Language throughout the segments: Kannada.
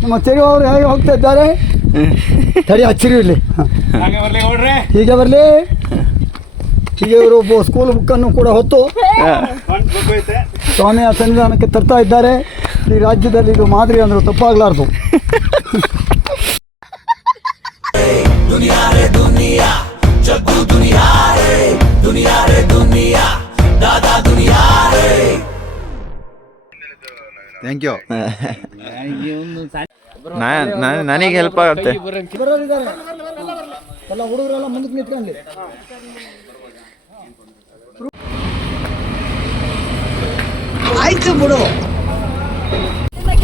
ನಮ್ಮ ಅಚ್ಚರಿ ಅವರು ಹೇಗೆ ಹೋಗ್ತಾ ಇದ್ದಾರೆ? ತಡಿ ಹಚ್ಚಿರಿ ಇಲ್ಲಿ. ಈಗ ಹೀಗೆ ಬರಲಿ ಹೀಗೆ ಇವರು ಒಬ್ಬ ಸ್ಕೂಲ್ ಬುಕ್ಕನ್ನು ಕೂಡ ಹೊತ್ತು ಸ್ವಾಮಿಯ ಸನ್ನಿಧಾನಕ್ಕೆ ತರ್ತಾ ಇದ್ದಾರೆ. ಈ ರಾಜ್ಯದಲ್ಲಿ ಇದು ಮಾದರಿ ಅಂದರು ತಪ್ಪಾಗಲಾರ್ದು. ಥ್ಯಾಂಕ್ ಯು ನನಗೆ ಹೆಲ್ಪ್ ಆಗುತ್ತೆ. ನಾವೆಲ್ಲರೂ ಎಲ್ಲ ಹುಡುಗರೆಲ್ಲ ಮುಂದಕ್ಕೆ ನಿಂತ್ಕೊಳ್ಳಿ ಆಯ್ತು ಬಿಡು.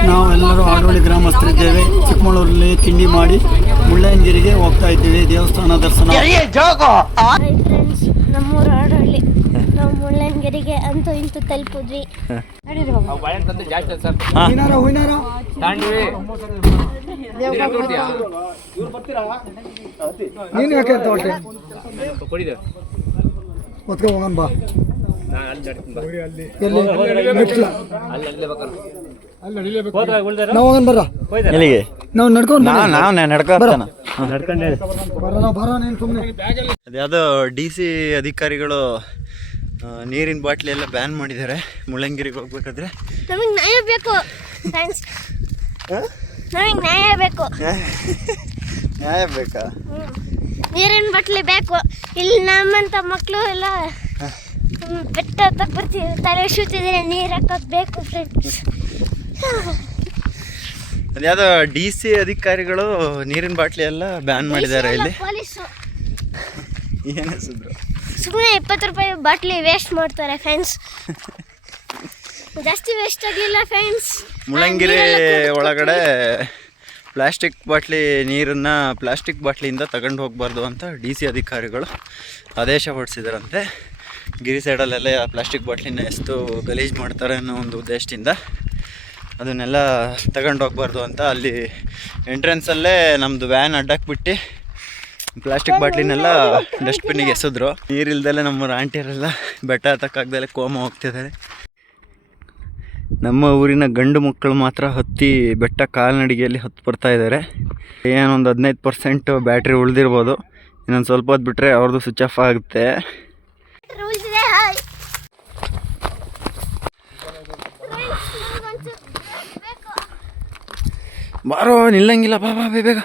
ನಾವು ಎಲ್ಲರೂ ಆಡೋಳಿ ಗ್ರಾಮಸ್ಥರಿದ್ದೇವೆ. ಚಿಕ್ಕಮಗಳೂರಲ್ಲಿ ತಿಂಡಿ ಮಾಡಿ ಮುಳ್ಳಯ್ಯನಗಿರಿಗೆ ಹೋಗ್ತಾ ಇದ್ದೀವಿ. ದೇವಸ್ಥಾನ ದರ್ಶನ. ನಮ್ಮೂರು ಆಡೋಳ್ಳಿ ನಾವು ಮುಳ್ಳಯ್ಯನಗಿರಿಗೆ ಅಂತೂ ಇಂತೂ ತಲುಪಿದ್ವಿ. ನೀನು ಯಾಕೆ ಅಂತ ಹೊಟ್ಟೆ? ಒತ್ಕೊ ಹೋಗೋಣ ಬಾ. ನಾವು ಹೋಗೋಣ ಬರ್ರ. ಎಲ್ಲಿಗೆ? ನಾವು ನಡ್ಕೊಂಡು ನಾವು ಬರೋಣ ಸುಮ್ಮನೆ ಅದ್ಯಾವುದೋ ಡಿ ಸಿ ಅಧಿಕಾರಿಗಳು ನೀರಿನ ಬಾಟ್ಲಿ ಎಲ್ಲ ಬ್ಯಾನ್ ಮಾಡಿದ್ದಾರೆ. ಮುಳ್ಳಂಗಿರಿಗೆ ಹೋಗ್ಬೇಕಾದ್ರೆ. ನಮಗೆ ನ್ಯಾಯ ಬೇಕು. ಫ್ರೆಂಡ್ಸ್ ನಮಗೆ ನ್ಯಾಯ ಬೇಕು. ನ್ಯಾಯ. ಬೇಕಾ? ನೀರಿನ ಬಾಟ್ಲಿ ಬೇಕು. ಇಲ್ಲಿ ನಮ್ಮಂತ ಮಕ್ಕಳು ಎಲ್ಲ ಬೆಟ್ಟ ಹತ್ತಕ್ ಬರ್ತೀವಿ. ತಲೆ ಶೂತಿದ್ರೆ ನೀರು ಹಾಕೋದು ಬೇಕು ಫ್ರೆಂಡ್ಸ್ ಅದ್ಯಾವುದೋ ಡಿ ಸಿ ಅಧಿಕಾರಿಗಳು ನೀರಿನ ಬಾಟ್ಲಿ ಎಲ್ಲ ಬ್ಯಾನ್ ಮಾಡಿದ್ದಾರೆ ಇಲ್ಲಿ. ಏನು ಏನಿಸಿದ್ರು ಸುಮ್ಮನೆ ಇಪ್ಪತ್ತು ರೂಪಾಯಿ ಬಾಟ್ಲಿ ವೇಸ್ಟ್ ಮಾಡ್ತಾರೆ ಫ್ರೆಂಡ್ಸ್ ಜಾಸ್ತಿ ವೇಸ್ಟ್ ಆಗಲಿಲ್ಲ ಫ್ರೆಂಡ್ಸ್ ಮುಳ್ಳಂಗಿರಿ ಒಳಗಡೆ ಪ್ಲಾಸ್ಟಿಕ್ ಬಾಟ್ಲಿ ನೀರನ್ನು ಪ್ಲಾಸ್ಟಿಕ್ ಬಾಟ್ಲಿಯಿಂದ ತಗೊಂಡು ಹೋಗಬಾರ್ದು ಅಂತ ಡಿ ಸಿ ಅಧಿಕಾರಿಗಳು ಆದೇಶ ಹೊರಡಿಸಿದರಂತೆ. ಗಿರಿ ಸೈಡಲ್ಲೆಲ್ಲ ಪ್ಲಾಸ್ಟಿಕ್ ಬಾಟ್ಲಿನ ಎಷ್ಟು ಗಲೀಜು ಮಾಡ್ತಾರೆ ಅನ್ನೋ ಒಂದು ಉದ್ದೇಶದಿಂದ ಅದನ್ನೆಲ್ಲ ತಗೊಂಡು ಹೋಗ್ಬಾರ್ದು ಅಂತ ಅಲ್ಲಿ ಎಂಟ್ರೆನ್ಸಲ್ಲೇ ನಮ್ಮದು ವ್ಯಾನ್ ಅಡ್ಡಾಕ್ಬಿಟ್ಟು ಪ್ಲಾಸ್ಟಿಕ್ ಬಾಟ್ಲಿನೆಲ್ಲ ಡಸ್ಟ್ಬಿನ್ನಿಗೆ ಎಸೆದ್ರು. ನೀರಿಲ್ದಲ್ಲೇ ನಮ್ಮ ಆಂಟಿಯರೆಲ್ಲ ಬೆಟ್ಟ ಹತ್ತಕ್ಕಾಗ್ದಲ್ಲೇ ಕೋಮ ಹೋಗ್ತಿದ್ದಾರೆ. ನಮ್ಮ ಊರಿನ ಗಂಡು ಮಕ್ಕಳು ಮಾತ್ರ ಹತ್ತಿ ಬೆಟ್ಟ ಕಾಲ್ನಡಿಗೆಯಲ್ಲಿ ಹತ್ತು ಬರ್ತಾ ಇದ್ದಾರೆ. ಏನೊಂದು ಹದಿನೈದು ಪರ್ಸೆಂಟ್ ಬ್ಯಾಟ್ರಿ ಉಳಿದಿರ್ಬೋದು. ಇನ್ನೊಂದು ಸ್ವಲ್ಪ ಹೊತ್ತು ಬಿಟ್ಟರೆ ಅವ್ರದ್ದು ಸ್ವಿಚ್ ಆಫ್ ಆಗುತ್ತೆ. ಬಾರೋ ನಿಲ್ಲಂಗಿಲ್ಲ ಬಾ ಬಾ ಬೇ ಬೇಗ.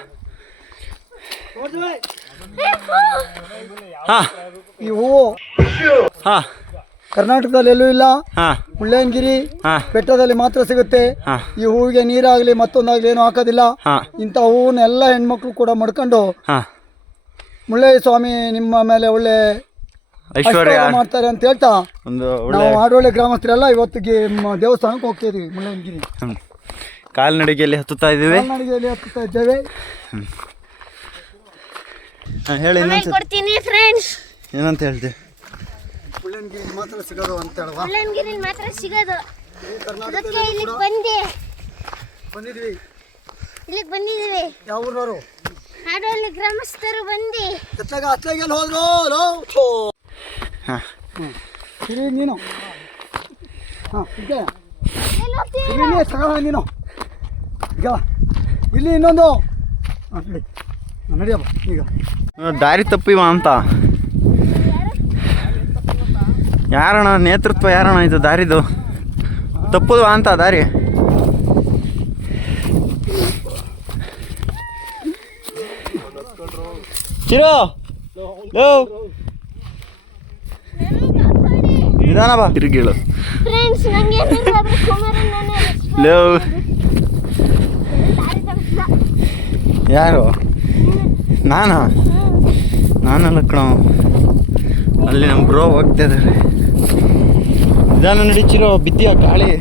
ಹಾಂ. ಈ ಹೂವು ಹಾ. ಕರ್ನಾಟಕದಲ್ಲಿ ಎಲ್ಲೂ ಇಲ್ಲ. ಹಾ. ಮುಳ್ಳಯ್ಯನಗಿರಿ ಹಾಂ. ಬೆಟ್ಟದಲ್ಲಿ ಮಾತ್ರ ಸಿಗುತ್ತೆ. ಹಾಂ. ಈ ಹೂವಿಗೆ ನೀರಾಗ್ಲಿ ಮತ್ತೊಂದಾಗ್ಲಿ ಏನು ಹಾಕೋದಿಲ್ಲ. ಹಾ. ಇಂಥ ಹೂವನ್ನ ಎಲ್ಲ ಹೆಣ್ಮಕ್ಳು ಕೂಡ ಮಡ್ಕೊಂಡು ಹಾಂ. ಮುಳ್ಳಯ್ಯ ಸ್ವಾಮಿ ನಿಮ್ಮ ಮೇಲೆ ಒಳ್ಳೆ ಐಶ್ವರ್ಯ. ಆಶೀರ್ವಾದ ಮಾಡ್ತಾರೆ ಅಂತ ಹೇಳ್ತಾ ಒಂದು ಒಳ್ಳೆ ನಾವು ಆಡೋಳೆ ಗ್ರಾಮಸ್ಥರೆಲ್ಲ ಇವತ್ತಿಗೆ ಮ- ದೇವಸ್ಥಾನಕ್ಕೆ ಹೋಗ್ತಾ ಇದೀವಿ ಮುಳ್ಳಯ್ಯನಗಿರಿ. ಹ್ಮ್. ಕಾಲ್ನಡಿಗೆಯಲ್ಲಿ ಹತ್ತುತ್ತಾ ಇದ್ದೀವಿ. ಕಾಲ್ನಡಿಗೆಯಲ್ಲಿ ಹತ್ತುತ್ತಾ ಇದ್ದೇವೆ. ಹಾಂ ಹೇಳಿ ಕೊಡ್ತೀನಿ ಫ್ರೆಂಡ್ಸ್ ಏನಂತ ಹೇಳ್ದೆ? ಮುಳ್ಳಯ್ಯನಗಿರಿ ಮಾತ್ರ ಸಿಗೋದು ಅಂತ ಹೇಳುವ? ಮಾತ್ರ ಸಿಗೋದು. ಅದಕ್ಕೆ ಕರ್ನಾಟಕದಲ್ಲಿ ಇಲ್ಲಿಗೆ ಬಂದೆ. ಬಂದಿದ್ವಿ. ಇಲ್ಲಿಗೆ ಬಂದಿದ್ದೀವಿ. ಯಾವ ಊರವರು? ಹಾಡೋಲ್ಲಿ ಗ್ರಾಮಸ್ಥರು ಬಂದು. ಎತ್ತಾಗ ಹೋದ್ರು ಲೋ, ಥೋ. ಹಾಂ. ಸರಿ ನೀನು. ಹಾಂ ಈಗ ಎಲ್ಲಿ ಹೋಗ್ತೀವಿ ಇಲ್ಲಿ ತಗೊಳ ನೀನು. ಈಗ ಇಲ್ಲಿ ಇನ್ನೊಂದು. ಹಾಂ ನಡಿ. ಹಾಂ, ನಡಿಯಪ್ಪ ಈಗ. ದಾರಿ ತಪ್ಪಿವ ಅಂತ. ಯಾರಣ ನೇತೃತ್ವ ಯಾರಣ ಇದು ದಾರಿದು? ತಪ್ಪುದು ಅಂತ ದಾರಿ? ಚಿರೋ! ಲೋ! ನಿಧಾನ ಬಾ. ತಿರುಗಿಳು. ಲೋ! ಯಾರು? ನಾನಾ? ನಾನಲ್ಲ ಕಣೋ. ಅಲ್ಲಿ ನಮ್ಮ ಬ್ರೋ ಹೋಗ್ತಾ ಇದ್ದಾರೆ ನಿಧಾನ ನಡೀತಿರೋ ಬಿದ್ದಿಯ ಗಾಳಿ.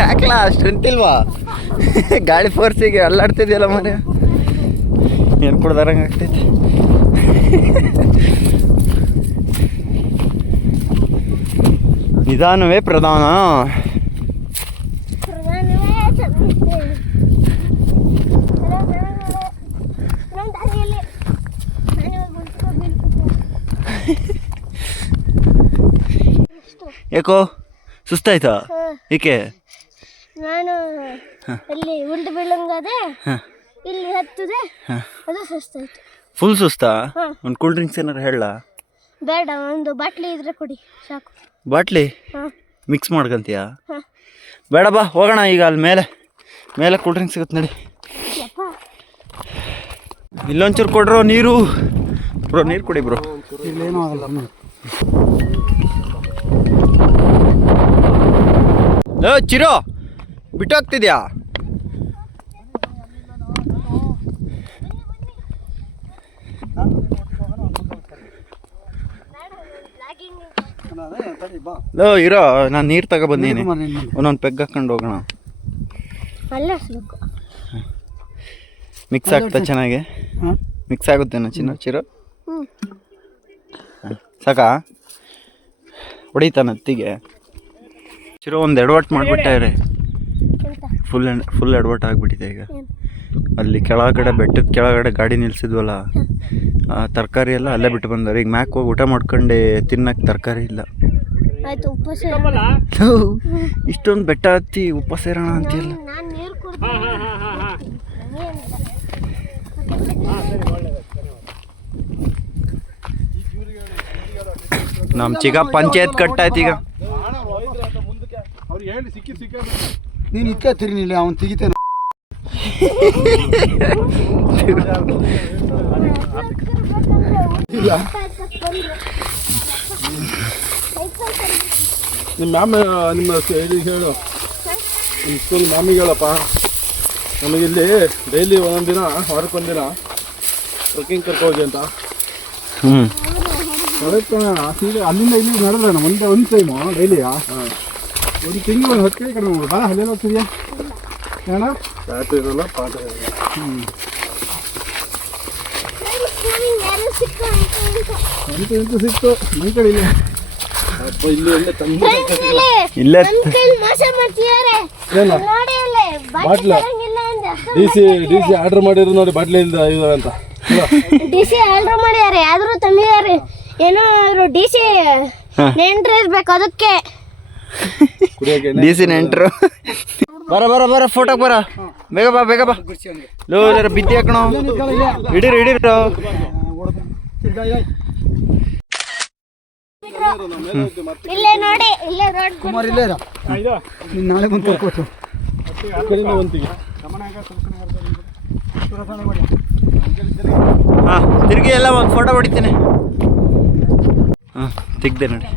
ಯಾಕಲ, ಅಷ್ಟಂತಿಲ್ವಾ? ಗಾಳಿ ಫೋರ್ಸಿಗೆ ಅಲ್ಲಾಡ್ತಿದ್ಯಲ್ಲ ಮರೆ ಏನು ಕೊಡ್ದಾರಂಗೆ ಆಗ್ತೈತೆ. ನಿಧಾನವೇ ಪ್ರಧಾನ. ಯಾಕೋ ಸುಸ್ತಾಯ್ತಾ. ಏಕೆ? ನಾನು ಅಲ್ಲಿ ಉಂಟು ಬೀಳಂಗದೆ ಇಲ್ಲಿ ಹತ್ತದೆ ಅದು ಸುಸ್ತಾಯ್ತು. ಫುಲ್ ಸುಸ್ತಾ. ಒಂದು ಕೂಲ್ ಡ್ರಿಂಕ್ಸ್ ಏನಾರು ಹೇಳ ಬೇಡ ಒಂದು ಬಾಟ್ಲಿ ಇದ್ರೆ ಕೊಡಿ ಸಾಕು. ಬಾಟ್ಲಿ? ಮಿಕ್ಸ್ ಮಾಡ್ಕೊಂತೀಯಾ? ಬೇಡ ಬಾ ಹೋಗೋಣ ಈಗ ಅಲ್ಲಿ ಮೇಲೆ. ಮೇಲೆ ಕೂಲ್ ಡ್ರಿಂಕ್ಸ್ ಸಿಗುತ್ತೆ ನಡಿ. ಇಲ್ಲೊಂಚೂರು ಕೊಡ್ರೋ ನೀರು. ಬ್ರೋ ನೀರು ಕುಡಿ ಬ್ರೋ. ಇಲ್ಲೇನೂ ಆಗಲ್ಲ. ಲೋ ಚಿರೋ ಬಿಟ್ಟೋಗ್ತಿದ್ಯಾ? ಲೋ ಇರೋ ನಾನು ನೀರು ತಗೋ ಬಂದೀನಿ. ಒಂದೊಂದು ಪೆಗ್ ಹಾಕೊಂಡು ಹೋಗೋಣ. ಮಿಕ್ಸ್ ಆಗ್ತಾ ಚೆನ್ನಾಗಿ. ಹಾಂ? ಮಿಕ್ಸ್ ಆಗುತ್ತೇನೋ ಚಿನ್ನ ಚಿರೋ? ಸಾಕಾ? ಹೊಡಿತಾನ ಅತ್ತಿಗೆ. ಚಿರೋ ಒಂದು ಎಡವಟ್ ಮಾಡಿಬಿಟ್ಟೆ ರೀ. ಫುಲ್ ಫುಲ್ ಎಡವಟ್ ಆಗಿಬಿಟ್ಟಿದೆ ಈಗ. ಅಲ್ಲಿ ಕೆಳಗಡೆ ಬೆಟ್ಟದ ಕೆಳಗಡೆ ಗಾಡಿ ನಿಲ್ಸಿದ್ವಲ್ಲ ತರಕಾರಿ ಎಲ್ಲ ಅಲ್ಲೇ ಬಿಟ್ಟು ಬಂದವ್ರು. ಈಗ ಮ್ಯಾಕ್ ಹೋಗಿ ಊಟ ಮಾಡ್ಕೊಂಡು ತಿನ್ನಕ್ಕೆ ತರಕಾರಿ ಇಲ್ಲ. ಉಪವಾಸ ಇಷ್ಟೊಂದು ಬೆಟ್ಟ ಹತ್ತಿ ಉಪ್ಪ ಇರೋಣ ಅಂತಿಲ್ಲ ನಾನು ನೀರು ಕುಡ್ದು ನಮ್ಮ ಚಿಗ ಪಂಚಾಯತ್ ಕಟ್ಟಾಯ್ತು ಈಗ. ನೀನು ಇಕ್ಕ ತಿರ್ನಿಲ್ಲ ಅವ್ನು ತೆಗಿತೇನೆ. ನಿಮ್ಮ ಮ್ಯಾಮ್ ನಿಮ್ಮ ಹೇಳಿ ಹೇಳು. ನಿಮ್ಮ ಸ್ಕೂಲ್ ಮ್ಯಾಮಿಗೆ ಹೇಳಪ್ಪ ನಮಗಿಲ್ಲಿ ಡೈಲಿ ಒಂದೊಂದು ದಿನ ವಾರಕ್ಕೊಂದಿನ ಟ್ರೆಕ್ಕಿಂಗ್ ಕರ್ಕೋಗಿ ಅಂತ. ಹ್ಞೂ ನಡೆಯುತ್ತೆ ಈಗ ಅಲ್ಲಿಂದ ಇಲ್ಲಿ ನಡೆದ್ರೆ ಒಂದೇ ಒಂದು ಟೈಮು ಡೈಲಿಯಾ ಒಂದು ತಿಂಗಳು ಒಂದು ಹತ್ತು ಕೈ ಕಡಿಮೆ ಮಾಡು. ಬಾ ಅಲ್ಲೆಲ್ಲ ಹೋಗ್ತಿದ್ಯಾ ಅಣ್ಣ ಪ್ಯಾಟ್ ಇರಲ್ಲ ಪಾಠ ಇರಲ್ಲ ಯಾರು ಸಿಕ್ಕ ಎಂತ ಎಂತ ಸಿಕ್ತು ನನ್ನ ಕಡೆ ಇಲ್ಲಿ ಅಪ್ಪ ಇಲ್ಲಿ ಒಳ್ಳೆ ತಂದು ಇಲ್ಲೇ ನಮ್ ಕೈಲಿ ಮೋಸ ಮಾಡ್ತಿದ್ದಾರೆ ಏನು ನೋಡಿ ಅಲ್ಲಿ ಬಾಟ್ಲಿ ಬಾಟ್ಲು? ತರಂಗಿಲ್ಲ ಅಂದ D C D C order ಮಾಡಿದ್ರು ನೋಡಿ ಬಾಟ್ಲಿ ಇಲ್ದ ಇದು ಅಂತ ಡಿ ಸಿ ಆರ್ಡರ್ ಮಾಡ್ಯಾರೆ ಆದ್ರೂ ತಂದಿದ್ದಾರೆ ಏನೋ ಡಿ ಸಿ ನೆಂಟ್ರು ಇರ್ಬೇಕು ಅದಕ್ಕೆ. ಡಿ ಸಿ ನೆಂಟ್ರು. ಬರ ಬರ ಬರ ಫೋಟೋ ಬರ. ಬೇಗ ಬಾ ಬೇಗ ಬಾ. ಲೋ ಜರ ಬಿದ್ದಿ ಹಾಕಣ. ಹಿಡೀರಿ ಹಿಡೀರಿ. ಇಲ್ಲ. ನೋಡಿ ಇಲ್ಲೇ ರೋಡ್ ಕುಮಾರ್ ಇಲ್ಲೇ ಇರ. ನಾಳೆ ಬಂದು ಕರ್ಕೊಟ್ಟು. ಆ ಕಡೆಯಿಂದ ಒಂತಿಗೆ ಹಾಂ ತಿರುಗಿ ಎಲ್ಲ ಒಂದು ಫೋಟೋ ಹೊಡಿತೀನಿ. ಹಾಂ ತೆಗ್ದೆ ನೋಡಿ.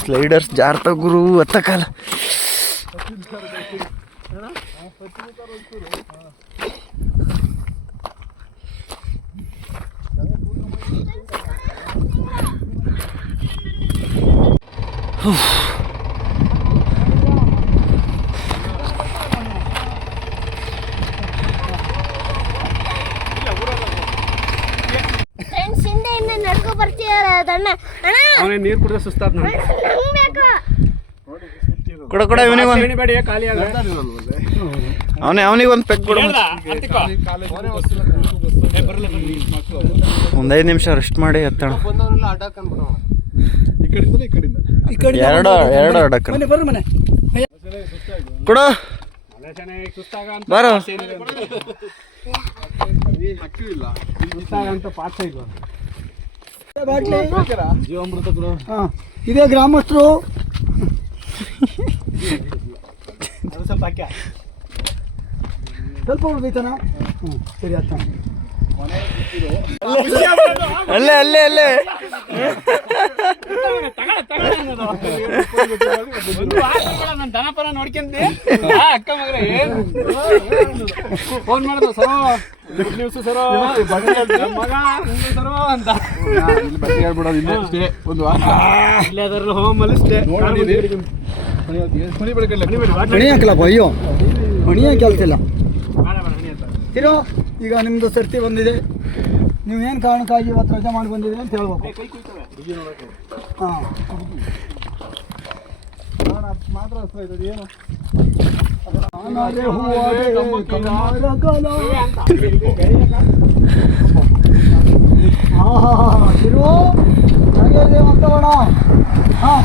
ಸ್ಲೈಡರ್ಸ್ ಜಾರ್ತ ಗುರು ಅವನೇ ನೀರು ಕುಡಿದ್ರೆ ಸುಸ್ತಾದ ನೋಡಿ. ಕೊಡ ಕೊಡ ಇವನಿಗೆ ಒಂದು ಬೇಡಿ ಖಾಲಿ ಅವನೇ ಅವನಿಗೆ ಒಂದು ಪೆಕ್ ಕೊಡು ಒಂದು ಐದು ನಿಮಿಷ ರೆಸ್ಟ್ ಮಾಡಿ ಎತ್ತಣ ಎರಡು ಎರಡು ಮನೆ. ಕೊಡು. ಬಾರೋ. ಹಕ್ಕಿ ಇಲ್ಲ ಅಂತ ಪಾಠ ಇಲ್ಲ ಬಾಟ್ಲಿ ಜೀವಾಮೃತ ಕೂಡ ಹಾಂ ಇದೇ ಗ್ರಾಮಸ್ಥರು. ಸ್ವಲ್ಪ ಸ್ವಲ್ಪ ಉಳಿತಾನ ಹ್ಞೂ ಸರಿ ಆಯ್ತಾ. ಅಲ್ಲೇ ಅಲ್ಲೇ ಅಲ್ಲೇ. ದನಪರ ನೋಡ್ಕೊಂಡಿ. ಅಕ್ಕ ಮಗ್ರ ಫೋನ್ ಮಾಡಿದ ಸರೋ ನ್ಯೂಸ್ ಸರೋ ಮಗ ಸರೋ ಅಂತ. ಹೇಳ್ಬಿಡೋದು ಇಲ್ಲೇ ಅಷ್ಟೇ. ಒಂದು ವಾರ ಇಲ್ಲೇ ಅದರ ಅಷ್ಟೇ ಬೆಳಕಲ್ಲ ಮಣಿ ಹಾಕಲಪ್ಪ ಅಯ್ಯೋ ಮಣಿ ಇರೋ ಈಗ ನಿಮ್ಮದು ಸರ್ತಿ ಬಂದಿದೆ. ನೀವು ಏನು ಕಾರಣಕ್ಕಾಗಿ ಇವತ್ತು ರಜೆ ಮಾಡಿ ಬಂದಿದೆ ಅಂತ ಹೇಳ್ಬೇಕು. ಹಾಂ. ಮಾತ್ರ ಹತ್ರ ಇದ್ದದ್ದು ಏನು ತಿರುವು ಹಾಗೆ ಮತ್ತೋಣ ಹಾಂ.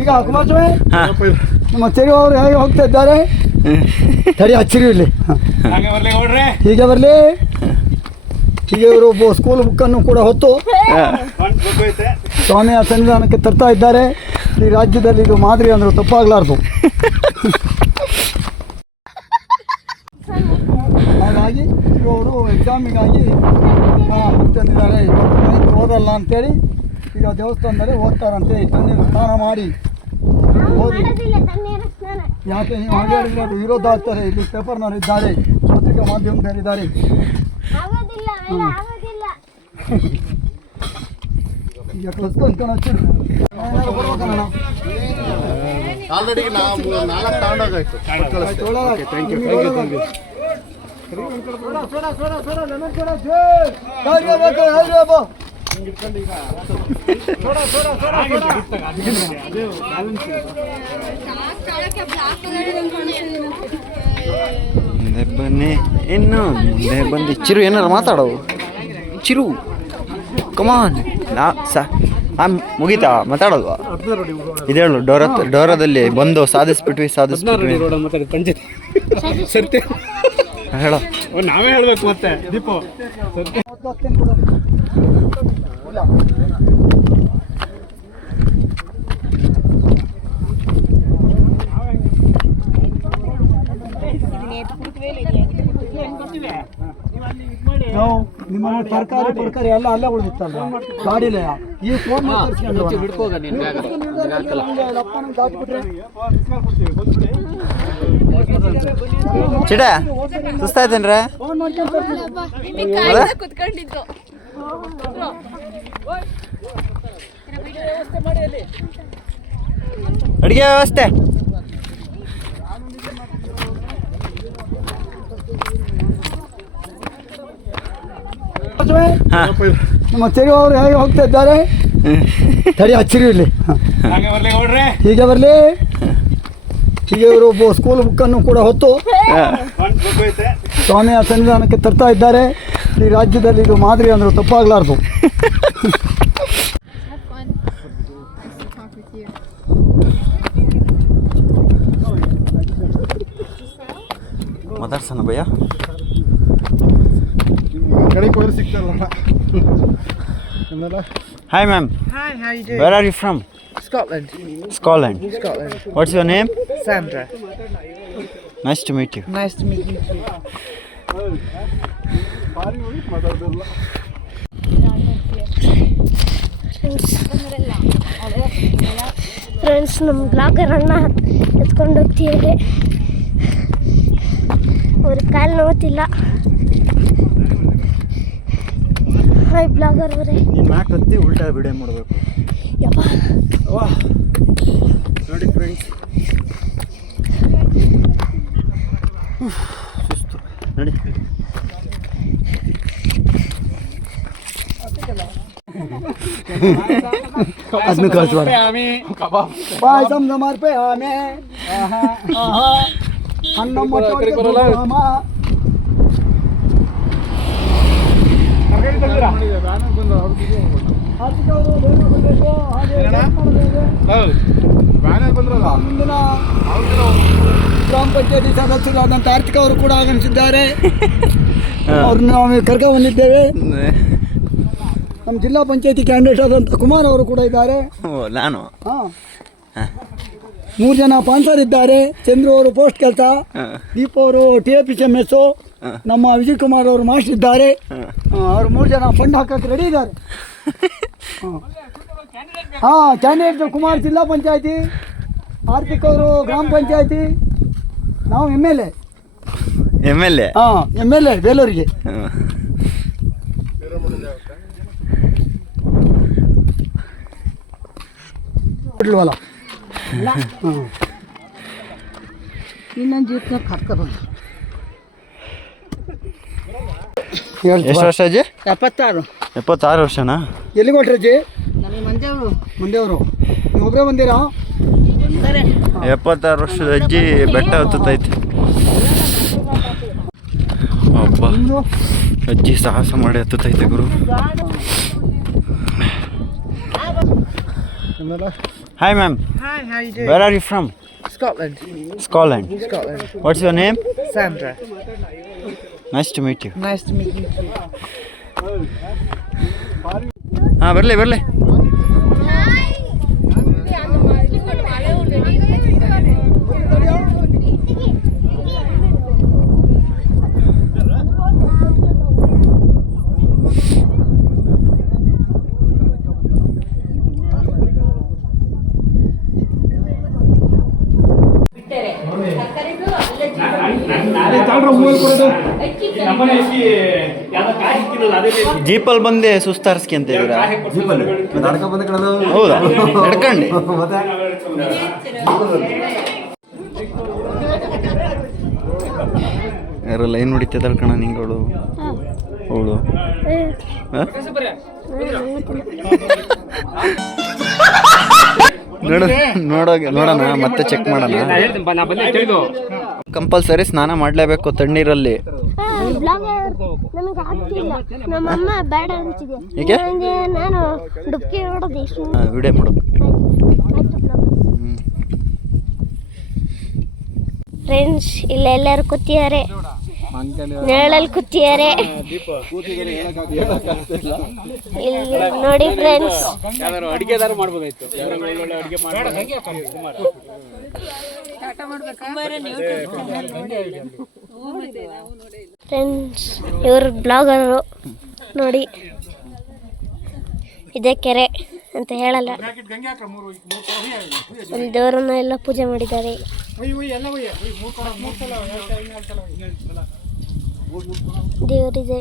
ಈಗ ಕುಮಾರಸ್ವಾಮಿ ನಮ್ಮ ತೆರಿಗೆ ಅವ್ರು ಹೇಗೆ ಹೋಗ್ತಾ ಇದ್ದಾರೆ ಸರಿ ಹಚ್ಚಿರಿ ಇಲ್ಲಿ ಹೀಗೆ ಬರಲಿ. ಹೀಗೆ ಇವರು ಒಬ್ಬ ಸ್ಕೂಲ್ ಬುಕ್ಕನ್ನು ಕೂಡ ಹೊತ್ತು ಸ್ವಾಮಿಯ ಸನ್ನಿಧಾನಕ್ಕೆ ತರ್ತಾ ಇದ್ದಾರೆ. ಈ ರಾಜ್ಯದಲ್ಲಿ ಇದು ಮಾದರಿ ಅಂದ್ರೆ ತಪ್ಪಾಗಲಾರ್ದು. ಹಾಗಾಗಿ ಇವರು ಎಕ್ಸಾಮಿಗಾಗಿ ತಂದಿದ್ದಾರೆ ಓದಲ್ಲ ಅಂತೇಳಿ ಈಗ ದೇವಸ್ಥಾನದಲ್ಲಿ ಓದ್ತಾರಂತೆ ತಣ್ಣೀರು ಸ್ನಾನ ಮಾಡಿ ಓದಿ ಯಾಕೆ ನೀವು ಹಾಗೆ ವಿರೋಧ ಆಗ್ತಾರೆ ಇಲ್ಲಿ ಪೇಪರ್ನವರು ಇದ್ದಾರೆ. ಪತ್ರಿಕಾ ಮಾಧ್ಯಮದವರಿದ್ದಾರೆ ಆಲ್ರೆಡಿ ನಾವು. ನಾಲ್ಕು ತಗೊಂಡೋಗಾಯ್ತು. Thank you thank you soda, ಮುಂದೆ ಬನ್ನಿ. ಇನ್ನು ಮುಂದೆ ಬಂದು ಚಿರು ಏನಾರು ಮಾತಾಡೋ. ಚಿರು ಕಮಾನ್ ನಾ ಸಾ ಆ ಮುಗೀತಾ ಮಾತಾಡೋದು. ಇದು ಹೇಳು ಡೋರ ಡೋರದಲ್ಲಿ ಬಂದು ಸಾಧಿಸ್ಬಿಟ್ವಿ ಸಾಧಿಸ್ಬಿಟ್ವಿ. ಹೇಳೋ. ನಾವೇ ಹೇಳ್ಬೇಕು ಮತ್ತೆ ದೀಪು ಮೊದ್ಲು ಹತ್ತೇನು ಕೊಡು. ಇಲ್ಲ. ನಾವು ನಿಮ್ಮ ತರಕಾರಿ ತರಕಾರಿ ಎಲ್ಲ ಅಲ್ಲೇ ಉಳಿದಿತ್ತಲ್ಲ ಗಾಡಿಲೇ. ಈ ಫೋನ್ ಚಿಡ ಸುಸ್ತಾಯ್ತೇನ್ರ ಕುತ್ಕೊಂಡಿದ್ದು. ಅಡುಗೆ ವ್ಯವಸ್ಥೆ. ನಮ್ಮ ತೆರಿಗೆ ಅವರು ಹೇಗೆ ಹೋಗ್ತಾ ಇದ್ದಾರೆ? ತಡಿ ಹಚ್ಚಿರಿ ಇಲ್ಲಿ. ಹೀಗೆ ಬರಲಿ ಹೀಗೆ ಇವರು ಒಬ್ಬ ಸ್ಕೂಲ್ ಬುಕ್ಕನ್ನು ಕೂಡ ಹೊತ್ತು ಸ್ವಾಮಿಯ ಸನ್ನಿಧಾನಕ್ಕೆ ತರ್ತಾ ಇದ್ದಾರೆ. ಈ ರಾಜ್ಯದಲ್ಲಿ ಇದು ಮಾದರಿ ಅಂದ್ರೆ ತಪ್ಪಾಗಲಾರ್ದು. Hi ma'am Hi, how you doing? Where are you from Scotland. Scotland Scotland. What's your name Sandra. Nice to meet you Nice to meet you too. Friends ನಮ್ಮ ಬ್ಲಾಗರ್ ಅಣ್ಣ ಎತ್ಕೊಂಡು ಹೋಗ್ತಿದ್ದಾರೆ ಅವ್ರ ಕಾಲು ನೋವುತ್ತಿಲ್ಲ ಹಾಯ್ ಬ್ಲಾಗರ್ ಅವರೇ. ನೀನು ಮ್ಯಾಟ್ ಹತ್ತಿ ಉಲ್ಟಾ ವಿಡಿಯೋ ಮಾಡಬೇಕು. ಯಪ್ಪ. ನೋಡಿ ಫ್ರೆಂಡ್ಸ್ ಸುಸ್ತು. ನೋಡಿ. ಅದನ್ನು ಕಳಿಸ್ಬಾರ ಪಾಯಸಂ ಸಮರ್ಪೆ ಆಮೆ ಆಹಾ, ಆಹಾ. ಅನ್ನ ಮೊಟ್ಟೆ ರಾಮ ಆರ್ಥಿಕವರು ಬೇಗ ಗ್ರಾಮ ಪಂಚಾಯತಿ ಸದಸ್ಯರಾದಂಥ ಆರ್ಥಿಕ ಅವರು ಕೂಡ ಆಗಮಿಸಿದ್ದಾರೆ ಅವ್ರನ್ನ ನಾವು ಕರ್ಕೊಂಡು ಬಂದಿದ್ದೇವೆ ನಮ್ಮ ಜಿಲ್ಲಾ ಪಂಚಾಯತಿ ಕ್ಯಾಂಡಿಡೇಟ್ ಆದಂಥ ಕುಮಾರ್ ಅವರು ಕೂಡ ಇದ್ದಾರೆ ನಾನು ಹಾಂ ಮೂರು ಜನ ಪಾನ್ಸರ್ ಇದ್ದಾರೆ. ಚಂದ್ರು ಅವರು ಪೋಸ್ಟ್ ಕೆಲಸ. ದೀಪ ಅವರು T A P C M S ನಮ್ಮ ವಿಜಯ್ ಕುಮಾರ್ ಅವರು ಮಾಸ್ಟರ್ ಇದ್ದಾರೆ. ಅವ್ರು ಮೂರು ಜನ ಫಂಡ್ ಹಾಕಕ್ಕೆ ರೆಡಿ ಇದ್ದಾರೆ. ಹಾಂ ಕ್ಯಾಂಡಿಡೇಟ್ ಕುಮಾರ್ ಜಿಲ್ಲಾ ಪಂಚಾಯತಿ ಆರ್ಥಿಕ ಅವರು ಗ್ರಾಮ ಪಂಚಾಯತಿ ನಾವು M L A M L A ಹಾಂ ಎಂ ಎಲ್ ಎ ಬೇಲೂರಿಗೆ. ಇನ್ನೊಂದು ಜೀವನ ಕರ್ಕೊಂಡು ಎಷ್ಟು ವರ್ಷ ಅಜ್ಜಿ? ಎಪ್ಪತ್ತಾರು. ಎಪ್ಪತ್ತಾರು ವರ್ಷನಾ? ಎಲ್ಲಿಗೆ ಮಂಜವರು ಮುಂದೆಯವರು ನೀವು ಒಬ್ಬರೇ ಬಂದಿರಾ? ಎಪ್ಪತ್ತಾರು ವರ್ಷದ ಅಜ್ಜಿ ಬೆಟ್ಟ ಹತ್ತೈತೆ ಅಜ್ಜಿ ಸಾಹಸ ಮಾಡಿ ಹತ್ತೈತೆ ಗುರು. Hi ma'am hi hi you doing? Are you from Scotland. Scotland Scotland. What's your name Sandra. Nice to meet you Nice to meet you. ಹಾಂ ಬರಲಿ ಬರಲಿ ಜೀಪಲ್ಲಿ ಬಂದೆ ಸುಸ್ತಾರಿಸ್ಕೊಂತ ಇದ್ದೀರಾ ಹೌದಾ? ನಡ್ಕಂಡು. ಯಾರು ಲೈನ್ ಹೊಡಿತಿದ್ದಾಳೆ ಕಣ ನಿಂಗಳು. ಅವಳು. ನೋಡು ನೋಡೋಣ ಮತ್ತೆ ಚೆಕ್ ಮಾಡೋಣ. ಕಂಪಲ್ಸರಿ ಸ್ನಾನ ಮಾಡಲೇಬೇಕು ತಣ್ಣೀರಲ್ಲಿ. ನಮಗೆ ಆಗ್ತಿಲ್ಲ. ನಮ್ಮಮ್ಮ ಬೇಡ ಅಂತಿದೆ. ಏಕೆ? ನನಗೆ ನಾನು ಡುಬ್ಕಿ ಹೊಡೆದು ಎಷ್ಟು ವಿಡಿಯೋ ಮಾಡು. ಫ್ರೆಂಡ್ಸ್ ಇಲ್ಲೆಲ್ಲರೂ ಕೂತಿದ್ದಾರೆ. ನೆರಳಲ್ಲಿ ಕೂತಿದ್ದಾರೆ. ಇಲ್ಲಿ ನೋಡಿ ಫ್ರೆಂಡ್ಸ್ ಫ್ರೆಂಡ್ಸ್ ಇವರು ಬ್ಲಾಗರು ನೋಡಿ. ಇದೇ ಕೆರೆ ಅಂತ ಹೇಳಲ್ಲ. ಅಲ್ಲಿ ದೇವರನ್ನ ಎಲ್ಲ ಪೂಜೆ ಮಾಡಿದ್ದಾರೆ. ದೇವರಿದೆ.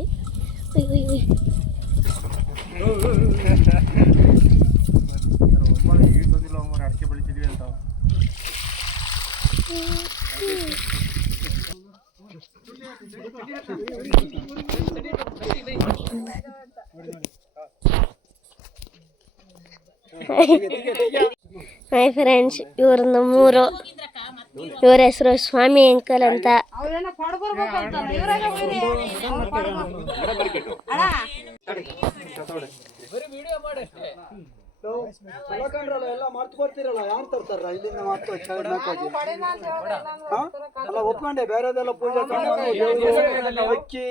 ಅಡಿಕೆ ಬೆಳಿತಿದ್ವಿ ಉಯ್. ಹಾಯ್ ಫ್ರೆಂಡ್ಸ್ ಇವರು ನಮ್ಮೂರು ಇವ್ರ ಹೆಸರು ಸ್ವಾಮಿ ಅಂಕಲ್ ಅಂತ ಕಲಾಕಂಡ್ರಲ್ಲ ಎಲ್ಲ ಮಾಡ್ತು ಯಾರು ತರ್ತಾರ ಇಲ್ಲಿಂದ ಮಾಡ್ತು ಹಾ? ಅಲ್ಲ ಒಪ್ಕೊಂಡೆ ಬೇರೆದೆಲ್ಲ ಪೂಜೆ ಅಕ್ಕಿ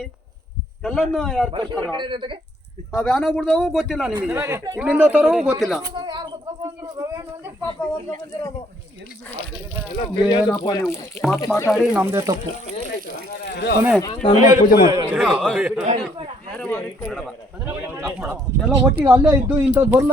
ಎಲ್ಲನ್ನು ಯಾರು ತರ್ತಾರ? ಆ ವ್ಯಾನ ಬಿಡ್ದವು ಗೊತ್ತಿಲ್ಲ ನಿಮಗೆ. ಇಲ್ಲಿಂದ ತರವು ಗೊತ್ತಿಲ್ಲ. ಏನಪ್ಪ ನೀವು? ಮಾತು ಮಾತಾಡಿ ನಮ್ದೇ ತಪ್ಪು. ಕೊನೆ ನಾನು ಪೂಜೆ ಮಾಡಿ ಎಲ್ಲ ಒಟ್ಟಿಗೆ ಅಲ್ಲೇ ಇದ್ದು ಇಂಥದ್ದು ಬರಲ್ಲ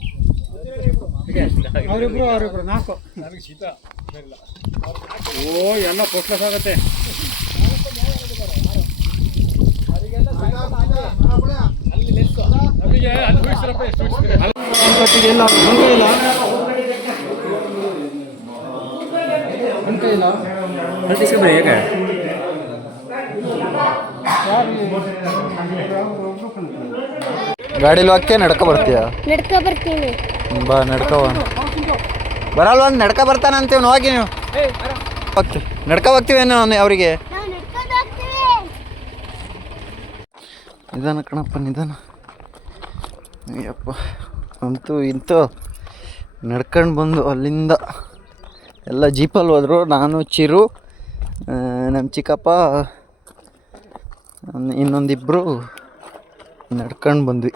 ಅವರಿಬ್ರು ಅವರಿಬ್ರು ನಾಲ್ಕು. ಓ ಎಲ್ಲ ಕೊಟ್ಲಸ್ ಆಗತ್ತೆ. ಇಲ್ಲ ಇಲ್ಲ ಗಾಡಿಲಿ ಹೋಗಕ್ಕೆ ನಡ್ಕೊ ಬರ್ತೀಯ? ನಡ್ಕೊ ಬರ್ತೀನಿ. ಬಾ ನಡ್ಕವ ಬರಲ್ವ? ನಡ್ಕ ಬರ್ತಾನಂತೀವಿ ಹೋಗಿ ನೀವು. ಹೋಗ್ತೀವಿ. ನಡ್ಕ ಹೋಗ್ತೀವೇನೋ ಅವರಿಗೆ? ನಿಧಾನ ಕಣಪ್ಪ, ನಿಧಾನ. ಅಯ್ಯಪ್ಪ, ಅಂತೂ ಇಂತೂ ನಡ್ಕೊಂಡು ಬಂದು ಅಲ್ಲಿಂದ ಎಲ್ಲ ಜೀಪಲ್ಲಿ ಹೋದರು. ನಾನು, ಚಿರು ನಮ್ಮ ಚಿಕ್ಕಪ್ಪ ಇನ್ನೊಂದಿಬ್ಬರು ನಡ್ಕೊಂಡು ಬಂದ್ವಿ.